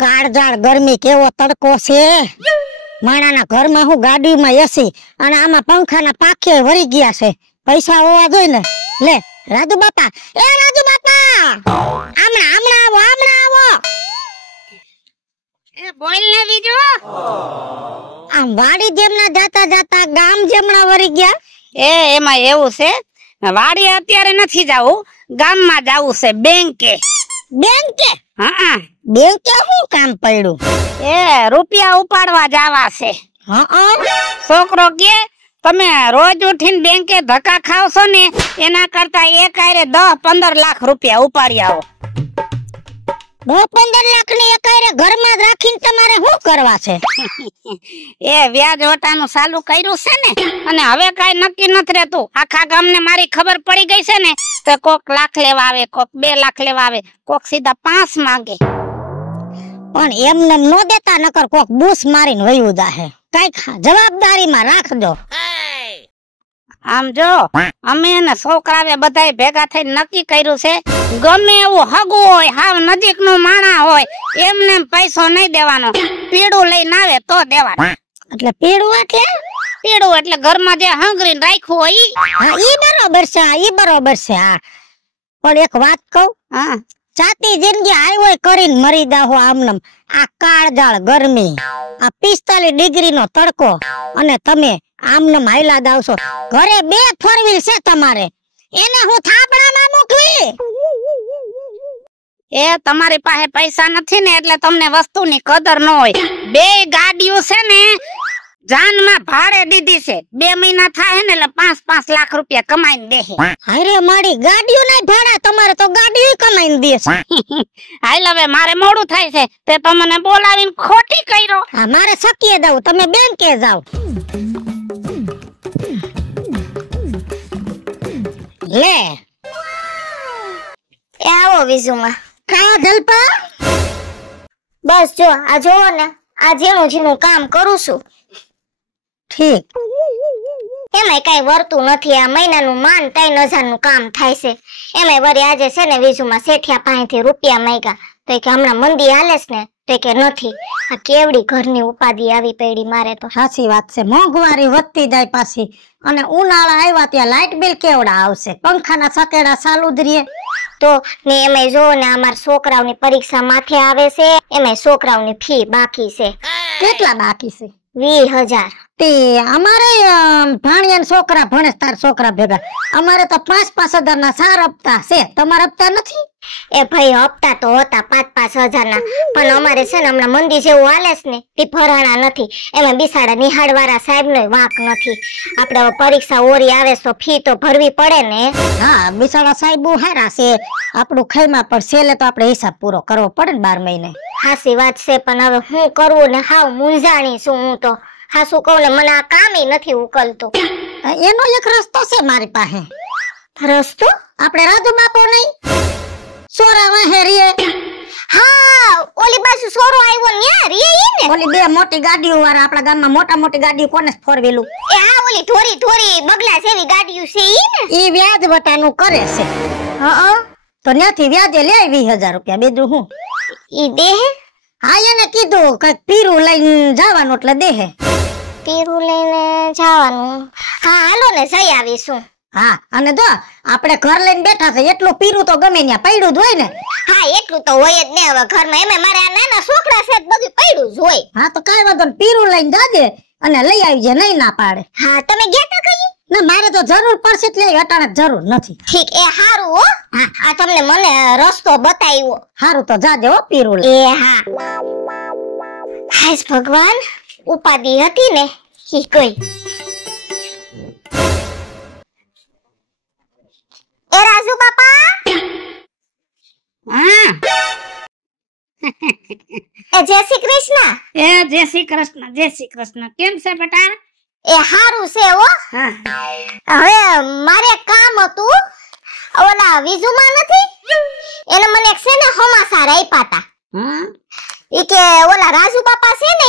કાળજાળ ગરમી કેવો તડકો છે માણાના ઘરમાં હું ગાડીમાં એસી અને આમાં પંખાના પાખે વરી ગયા છે પૈસા હોવા જોઈએ ને લે રાજુ બાપા હમણાં આવો એ બોલ ને બીજો આમ વાડી જેમના જાતા જાતા ગામ જેમના વરી ગયા એમાં એવું છે વાડી અત્યારે નથી જાવું ગામમાં જાવું છે બેંકે હા બેંકે શું કામ પડ્યું એ રૂપિયા ઉપાડવા જાવા છે હા છોકરો કે તમે રોજ ઉઠીને બેંકે ધક્કા ખાવશો ને એના કરતા એક આરે 10-15 લાખ રૂપિયા ઉપાડી આવો 10-15 લાખ ની એકાયરે ઘરમાં જ રાખીને તમારે શું કરવા છે એ વ્યાજ વટાનું ચાલુ કર્યું છે ને અને હવે કાઈ નક્કી નથી રહેતું આખા ગામને મારી ખબર પડી ગઈ છે ને તો કોક લાખ લેવા આવે કોક 2 લાખ લેવા આવે કોક સીધા 5 માંગે પણ એમને નો દેતા નકર કોક બૂસ મારીને વયું જાહે કઈક જવાબદારીમાં રાખજો આમ જો અમે ને છોકરાએ બધાય ભેગા થઈને નક્કી કર્યું છે ગમે એવું હગું હોય હાવ નજીક નું માણા હોય એમને પૈસો નહીં દેવાનો પીડું લઈને આવે તો દેવાનો એટલે પીડું એટલે ઘરમાં જે હંગરીને રાખ્યું હોય હા ઈ બરોબર છે હા પણ એક વાત કહું હા ચાતી જિંદગી આવ્યો કરીને મરી દાહો આમનમ આ કાળજાળ ગરમી આ 45 ડિગ્રી નો તડકો અને તમે આમનમ હાયલા દાવશો ઘરે 2 ફોર વ્હીલ છે તમારે એને હું થાબડામાં મૂકવી એ તમારી પાસે પૈસા નથી ને એટલે તમને વસ્તુની કદર ન હોય 2 ગાડીઓ છે ને જાનમાં ભાડે દીધી છે 2 મહિના થાય ને એટલે 5-5 લાખ રૂપિયા કમાઈને દે અરે મારી ગાડીઓ નહીં ભાડા તમારે તો ગાડીઓ કમાઈને દે છે હાલ હવે મારે મોડું થાય છે તે તમને બોલાવીને ખોટી કર્યો હા મારે સકીએ દઉં તમે બેંકે જાવ લે એ આવો વિઝુમાં કા જલપા બસ જો આ જોવો ને આ ઝીણું કામ કરું છું ઠીક એમાંય કઈ વર્તું નથી આ મહિનાનું માંડ 3000 નું કામ થાય છે એમાંય વળી આજે છે ને વિઝુમાં શેઠિયા પાસેથી રૂપિયા માંગ્યા તો કે હમણાં મંદી હાલે છે ને તો કે નથી આ કેવડી ઘરની ઉપાધિ આવી પડી મારે તો સાચી વાત છે મોંઘવારી વધતી જાય પાછી અને ઉનાળા આવ્યા ત્યાં લાઇટ બિલ કેવડા આવશે પંખાના સકેડા ચાલુ જ રહે તો ને એમાંય જો ને અમારા છોકરાઓની પરીક્ષા માથે આવે છે એમાંય છોકરાઓની ફી બાકી છે કેટલા બાકી છે 20,000 તે અમારે ભાણિયાના છોકરા ભણે તાર છોકરા ભેગા અમારે તો 5-5 હજારના 4 હપ્તા છે તમારા હપ્તા નથી એ ભાઈ હપ્તા તો હતા 5-5 હજારના પણ અમારે છે ને હમણાં મંદી જેવું હાલે છે ને તે ભરાણા નથી એમાં બિસાડા નિહાળવાળા સાહેબ નો વાંક નથી આપણે પરીક્ષા ઓરી આવે તો ફી તો ભરવી પડે ને હા બિસાડા સાહેબ બહુ હારા છે આપણું ખાઈમાં પણ સેલે તો આપણે હિસાબ પૂરો કરવો પડે ને 12 મહિને હાસી વાત છે પણ હવે હું કરવું ને હાવ મૂંઝાણી છું હું તો હાસું કહું ને મને આ કામ નથી ઉકલતું એનો એક રસ્તો છે મારી પાસે રસ્તો આપણે રાજુ બાપુ નહીં સોરા વાહે રીએ હા ઓલી બાજુ સોરો આવ્યો ન્યા રીએ ઈ ને ઓલી 2 મોટી ગાડીઓ વાળા આપણા ગામમાં મોટી ગાડીઓ કોને ફોર વ્હીલું એ હા ઓલી થોરી બગલા જેવી ગાડીઓ છે ઈ ને ઈ વ્યાજ વટાનું કરે છે હા તો ત્યાંથી વ્યાજે લે 20,000 રૂપિયા બીજું હું ઈ દેહે હા એને કીધું કઈક પીરું લઈને જવાનું એટલે દેહે પીરું લઈને જવાનું હા હાલો ને જઈ આવીશું હા અને જો આપણે ઘર લઈને બેઠા છે એટલું પીરું તો ગમે ત્યાં પડ્યું જ હોય ને હા એટલું તો હોય જ ને હવે ઘરમાં એમે મારે આ નાના છોકરા છે બધું પડ્યું જ હોય હા તો કાઈ વાંધો નહીં પીરું લઈને જાજે અને લઈ આવજે નહીં ના પાડે હા તમે ગયા તા કઈ ના મારે તો જરૂર પડશે એટલે અટાણે જરૂર નથી ઠીક એ હારું હો હા આ તમને મને રસ્તો બતાવ્યો હારું તો જાજે હો પીરું એ હા હાય ભગવાન ઉપાધિ હતી ને ઈ કઈ એ રાજુ બાપા હા એ જય શ્રી કૃષ્ણ જય શ્રી કૃષ્ણ કેમ છે બેટા એ હારું છે હો હા હવે મારે કામ હતું ઓલા વિઝુમાં નથી એને મને એક છે ને સમાચાર આપ્યા તા ઈ કે ઓલા રાજુ બાપા છે ને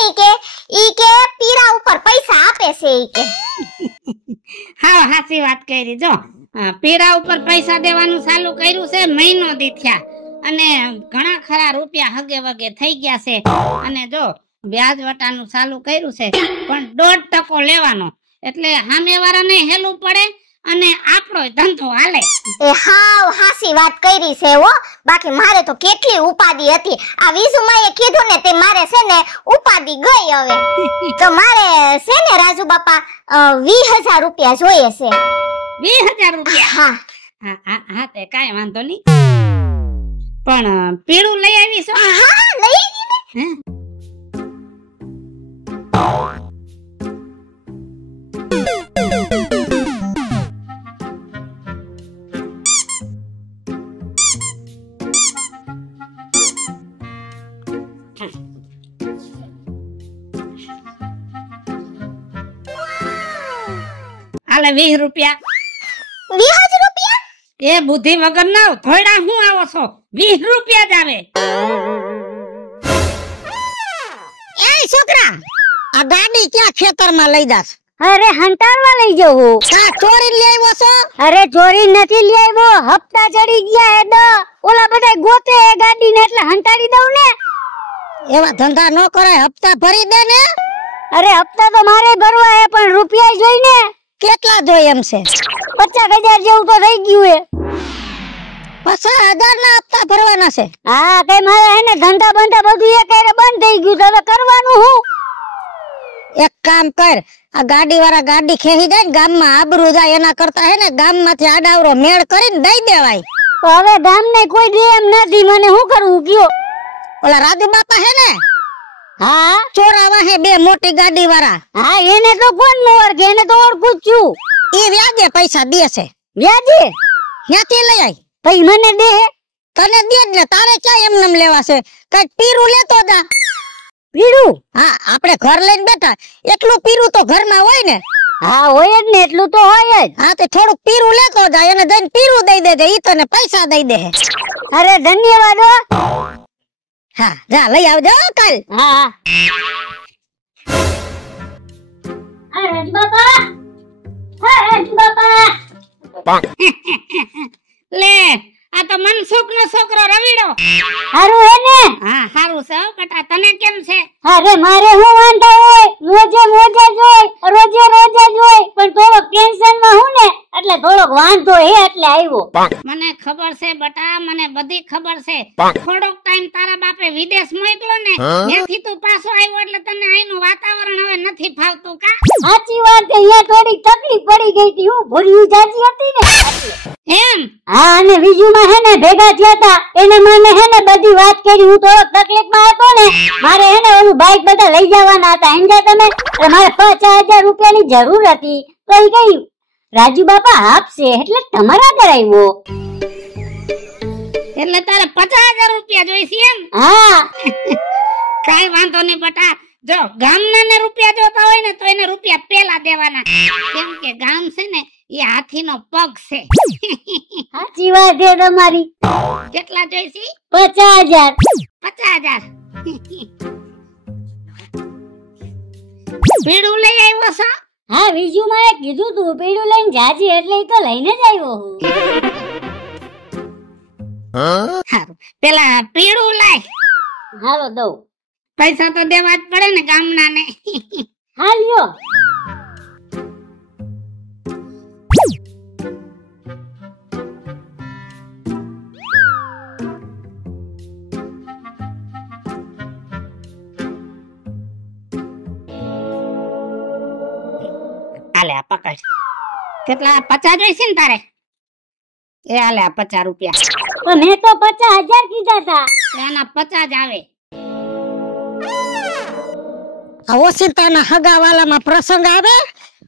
ઈ કે પીરા ઉપર પૈસા આપે છે ઈ કે હા સાચી વાત કરી જો પીરા ઉપર પૈસા દેવાનું ચાલુ કર્યું છે મહિનો દી થયા અને ઘણા ખરા રૂપિયા હગે વગે થઈ ગયા છે અને જો વ્યાજ વટાનું ચાલુ કર્યું છે પણ 1.5% લેવાનો એટલે સામેવાળાને હેલું પડે અને આપણો ધંધો હાલે. એ હાવ હાસી વાત કરી છે હો. બાકી મારે તો કેટલી ઉપાધિ હતી. આ વિસુમાએ કીધું ને તે મારે છે ને ઉપાધિ ગઈ હવે. તો મારે છે ને રાજુ બાપા 20,000 રૂપિયા જોઈએ છે. 20,000 રૂપિયા? હા હા તે કાંઈ વાંધો નહીં, પણ પીળું લઈ આવીશ. હા લઈ ગઈ ને. હાલે 20 રૂપિયા. 20,000 રૂપિયા? એ બુદ્ધિ વગર ના થોડા હું આવો છો, 20 રૂપિયા જ આવે. એ છોકરા, આ ગાડી ક્યાં ખેતરમાં લઈ જાસ? અરે હંતારવા લઈ જવું. કા ચોરી લઈ આવ્યો છો? અરે ચોરી નથી લઈ આવ્યો, હપ્તા ચડી ગયા હે દ. ઓલા બધા ગોતે એ ગાડી ને એટલે હંતાડી દઉં ને. એવા ધંધા ન કરાય, હપ્તા ભરી દે ને. અરે હપ્તા તો મારે ભરવા હે પણ રૂપિયા જોઈ ને. કેટલા જોઈ એમ છે? 50,000 જેવું તો થઈ ગયું હે. 50,000 ના હપ્તા ભરવાના છે? હા કઈ મારે હે ને ધંધા બંધા બધું એક હારે બંધ થઈ ગયું, તો હવે કરવાનું હું? એક કામ કર, આ ગાડી વાળા ગાડી ખેહી જાય ને ગામમાં આબરૂ જાય એના કરતા હે ને ગામમાંથી આડાવરો મેળ કરીને દઈ દેવાય. તો હવે ગામ ને કોઈ દે એમ નથી, મને શું કરવું કયો? ઓલા રાજુ બાપા હે ને, હા ચોરાવા હે 2 મોટી ગાડી વાળા. હા એને તો કોણ નો ઓળખે, એને તો ઓળખું જ છું. એ વ્યાજે પૈસા દે છે. વ્યાજે? ક્યાંથી લઈ આઈ? ભાઈ મને દે. તને દે જ ને, તારે ક્યાં એમ લેવા છે? કઈક પીરું લેતો જા. પીરું? હા, આપણે ઘર લઈને બેઠા, એટલું પીરું તો ઘરમાં હોય ને. હા હોય જ ને, એટલું તો હોય જ. હા, તે થોડુંક પીરું લેતો જાય અને જઈને પીરું દઈ દેજે, ઈ તને પૈસા દઈ દે. અરે ધન્યવાદ હો. હા, જા લઈ આવજો કાલ. હા રાજુ બાપા, રાજુ બાપા. લે આ તો મનસુખ નો છોકરો રવિડો. હારું હે ને? હા હારું છે હો કટા, તને કેમ છે? અરે મારે હું વાંધો હોય, મોજે જોઈ, રોજે જોઈ, પણ થોડો ટેન્શન માં હું ને એટલે થોડોક વાંધો હે એટલે આવ્યો. મને ખબર છે બટા, મને બધી ખબર છે. થોડોક ટાઈમ તારા બાપે વિદેશ મોકલો ને, ત્યાંથી તું પાછો આવ્યો એટલે તને અહીંનું વાતાવરણ હવે નથી ફાવતું કા? સાચી વાત છે, અહીંયા થોડી તકલીફ પડી ગઈ હતી, હું ભૂલ્યું જાજી હતી ને એમ? હા, અને બીજું માં હે ને ભેગા થયા હતા, એને મને હે ને બધી વાત કરી. હું થોડો તકલીફ માં હતો ને, મારે હે ને ઓલું બાઈક બધા લઈ જવાના હતા, સમજ્યા તમે? એટલે મારે 50,000 રૂપિયાની જરૂર હતી, તો એ કહ્યું રાજુ બાપા આપશે એટલે તમારા ઘર આવ્યો. એટલે તારે 50,000 રૂપિયા જોઈશે એમ? હા કાઈ વાંધો નહીં બટા, જો ગામના ને રૂપિયા જોતા હોય ને તો એને રૂપિયા પેલા દેવાના, કેમ કે ગામ છે ને એ હાથીનો પગ છે. સાચી વાત છે તમારી. કેટલા જોઈશે? 50,000. 50,000. પીળું લઈ આવ્યો છો? હા બીજું માં કીધું તું પીળું લઈને જાજી એટલે ઈ તો લઈને જ આવ્યો હું. હારું, પેલા પીળું લાય. હાલો દઉં. પૈસા તો દેવા જ પડે ને ગામના ને. હા લ્યો. આલે આ પકડ. કેટલા? 50 જોઈશે ને તારે? એ આલે આ 50 રૂપિયા. પણ મેં તો 50,000 કીધા હતા. એના 50 જ આવે. આ ઓશિતાના હગાવાલામાં પ્રસંગ આવે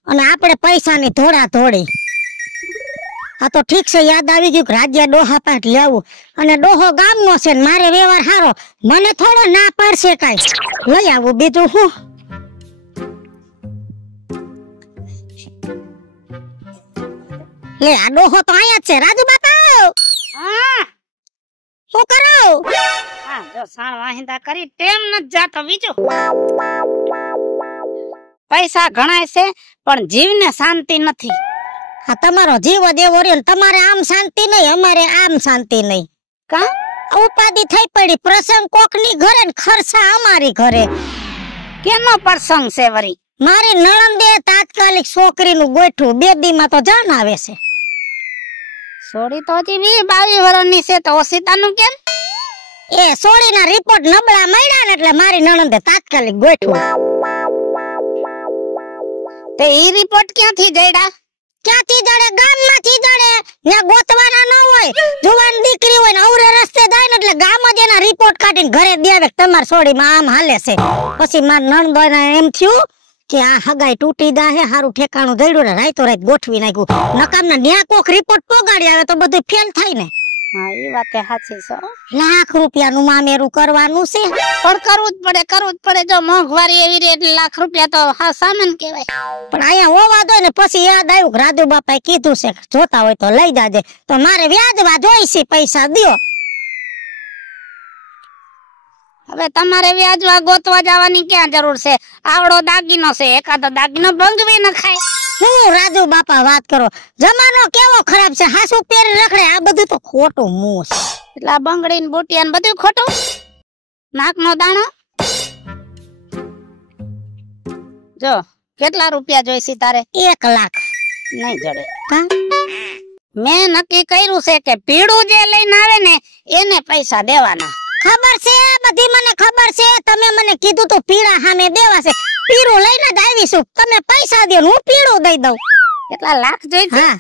અને આપણે પૈસાની ધોડા ધોડી. આ તો ઠીક છે, યાદ આવી ગયું કે રાજ્ય ડોહા પાટ લેવું, અને ડોહો ગામનો છે ને મારે વ્યવહાર હારો, મને થોડો ના પાડશે કાઈ. લઈ આવું બીજું હું. લે આ ડોહો તો આયા જ છે. રાજુ બાપા હા શું કરો? હા જો સાણ વાહિંદા કરી ટેમ ન જાતો બીજું. પૈસા ઘણાય છે પણ જીવને શાંતિ નથી. આ તમારો જીવ જ એવો રહ્યો ને, તમારે આમ શાંતિ નહીં, અમારે આમ શાંતિ નહીં. કા? ઉપાધિ થઈ પડી. પ્રસંગ કોકની ઘરે ને ખર્ચા અમારી ઘરે. કેનો પ્રસંગ છે વરી? મારી નણંદે તાત્કાલિક છોકરીનું ગોઠવું 2 દીમાં તો જાન આવે છે. સોડી તો હજી 22 વર્ષની છે તો ઓશિતાનું કેમ? એ સોળીના રિપોર્ટ નબળા મળ્યા ને એટલે મારી નણંદે તાત્કાલિક ગોઠવું. તે ઈ રિપોર્ટ ક્યાંથી જડ્યા? ક્યાંથી જડે? ગામમાંથી જડે. ત્યાં ગોતવાના ન હોય. જુવાન દીકરી હોય ને અવરે રસ્તે જાય ને એટલે ગામ જ એના રિપોર્ટ કાઢીને ઘરે દેવે કે તમાર સોડીમાં આમ હાલે છે. પછી માર નણંદોને એમ થયું કે આ હગાઈ તૂટી જાહે, હારું ઠેકાણું દઈડું ને રાતો રાત ગોઠવી નાખ્યું. નકામના ન્યા કોક રિપોર્ટ પોગાડી આવે તો બધું ફેલ થાય ને. હા ઈ વાત સાચી છે. લાખ રૂપિયાનું મામેરું કરવાનું છે. પણ કરવું જ પડે. જો મોંઘવારી એવી રે એટલે લાખ રૂપિયા તો હા સામાન કહેવાય. પણ અહીંયા હોવા દો ને. પછી યાદ આવ્યું કે રાજુ બાપાએ કીધું છે જોતા હોય તો લઈ જાજે. તો મારે વ્યાજવા જોઈશે, પૈસા દ્યો. હવે તમારે વ્યાજવા ગોતવા જવાની ક્યાં જરૂર છે? આવડો દાગીનો છે, એકાદો દાગીનો ભંગવી ન ખાય. હું રાજુ બાપા વાત કરો, જમાનો કેવો ખરાબ છે. હાસુ પહેરી રખડે. આ બધું તો ખોટું મું છે. એટલે આ બંગડી ને બુટિયા ને બધું ખોટું. નાકનો દાણો. જો કેટલા રૂપિયા જોઈશે તારે? 1 લાખ નહીં જડે. કા? મેં નક્કી કર્યું છે કે પીળું જે લઈને આવે ને એને પૈસા દેવાના. ખબર છે, બધી મને ખબર છે. તમે મને કીધું તો પીળા સામે દેવા છે. પીળું લઈને જ આવીશું. તમે પૈસા દો, હું પીળું દઈ દઉં. કેટલા લાખ જોઈશે? હા.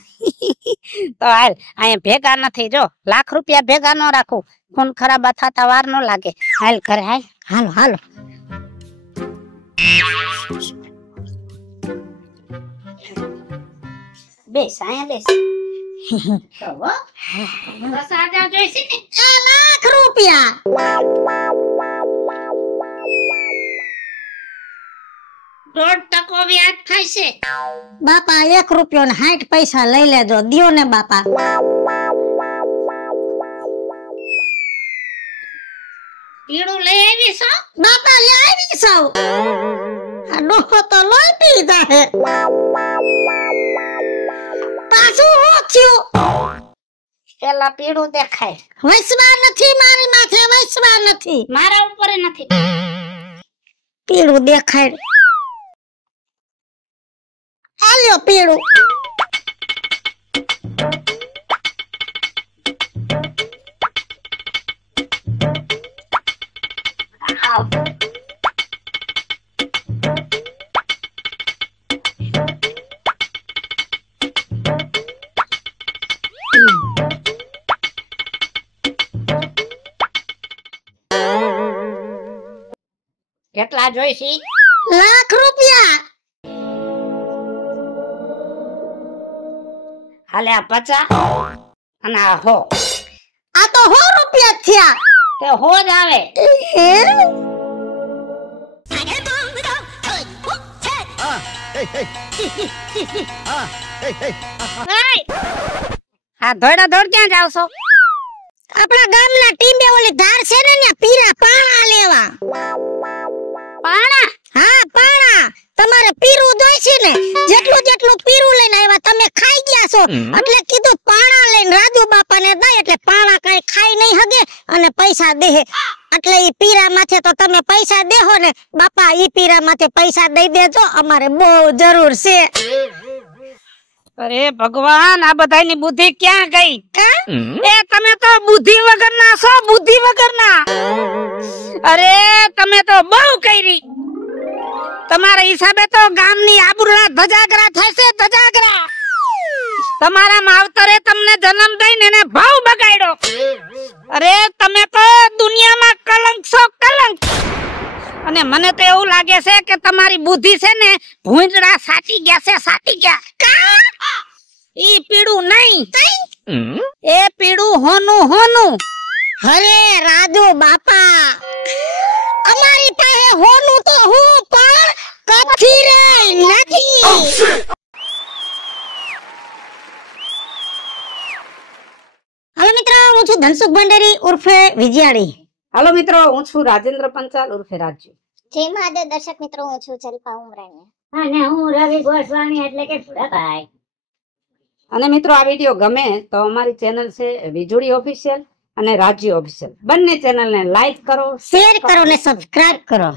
તો હાલ, અહીંયા ભેગા નથી. જો લાખ રૂપિયા ભેગા ન રાખું, ખૂન ખરાબા થતા વાર ન લાગે. હાલ ઘરે હાલ. હાલો હાલો. બેસ અહીંયા બેસ. તો હો. બસ આજા જોઈશે ને. 1 લાખ રૂપિયા. દોઢ ટકો વ્યાજ થાય છે. બાપા 1 રૂપિયો ને 60 પૈસા લઈ લેજો. દ્યો ને બાપા. પીળું લઈ આવી છો? બાપા લઈ આવી સૌ. આ ડોહો તો લોહી પી જાહે. પાછું હું થયું? પેલા પીળું દેખાય. વૈસવા નથી મારી માથે, વૈસવા નથી. મારા ઉપર નથી. પીળું દેખાય. આલ્યો પીળું. કેટલા જોઈશે? 1 લાખ રૂપિયા. હાલે આ 50 અને આ 100. આ તો 100 રૂપિયા થયા. તે 100 જ આવે. હા દોડા દોડ ક્યાં જાવ છો? આપણા ગામના ટીમે ઓલી ધાર છે ને ત્યાં પીરા પાણા લેવા. પાણા? હા પાણા. તમારે પીરું જોઈશે ને. જેટલું પીરું લઈને આવ્યા તમે ખાઈ ગયા છો એટલે કીધું પાણા લઈને રાજુ બાપાને દઈ એટલે પાણા કઈ ખાઈ નહીં હગે અને પૈસા દેહે. એટલે ઈ પીરા માથે તો તમે પૈસા દેહો ને બાપા. ઈ પીરા માથે પૈસા દઈ દેજો, અમારે બહુ જરૂર છે. અરે ભગવાન, આ બધાની બુદ્ધિ ક્યાં ગઈ? કા? એ તમે તો બુદ્ધિ વગરના છો, બુદ્ધિ વગરના. અરે તમે તો બહુ કરી. તમારા હિસાબે તો ગામની આબરૂના ધજાગરા થશે, ધજાગરા. તમારા માવતરે તમને જન્મ દઈને એને ભાવ બગાડ્યો. અરે તમે તો દુનિયામાં કલંક છો, કલંક. અને મને તો એવું લાગે છે કે તમારી બુદ્ધિ છે ને ભૂંજડા સાટી ગયા છે, સાટી ગયા. ઈ પીડું નહીં, એ પીડું હોનું હોનું. અરે રાજુ બાપા, અમારી પાસે હોનું તો હું પણ કથી રે નથી. હાલો મિત્રો, હું છું ધનસુખ ભંડારી ઉર્ફે વિજયાળી. હાલો મિત્રો, હું છું રાજેન્દ્ર પંચાલ ઉર્ફે રાજુ. જય મહાદેવ દર્શક મિત્રો, હું છું જલપા ઉમરાણીયા અને હું રવિ ગોસ્વામી એટલે કે સુડાભાઈ. અને મિત્રો, આ વિડીયો ગમે તો અમારી ચેનલ છે વીજળી ઓફિશિયલ અને રાજ્ય ઓફિશિયલ બંને ચેનલને લાઈક કરો, શેર કરો ને સબસ્ક્રાઇબ કરો.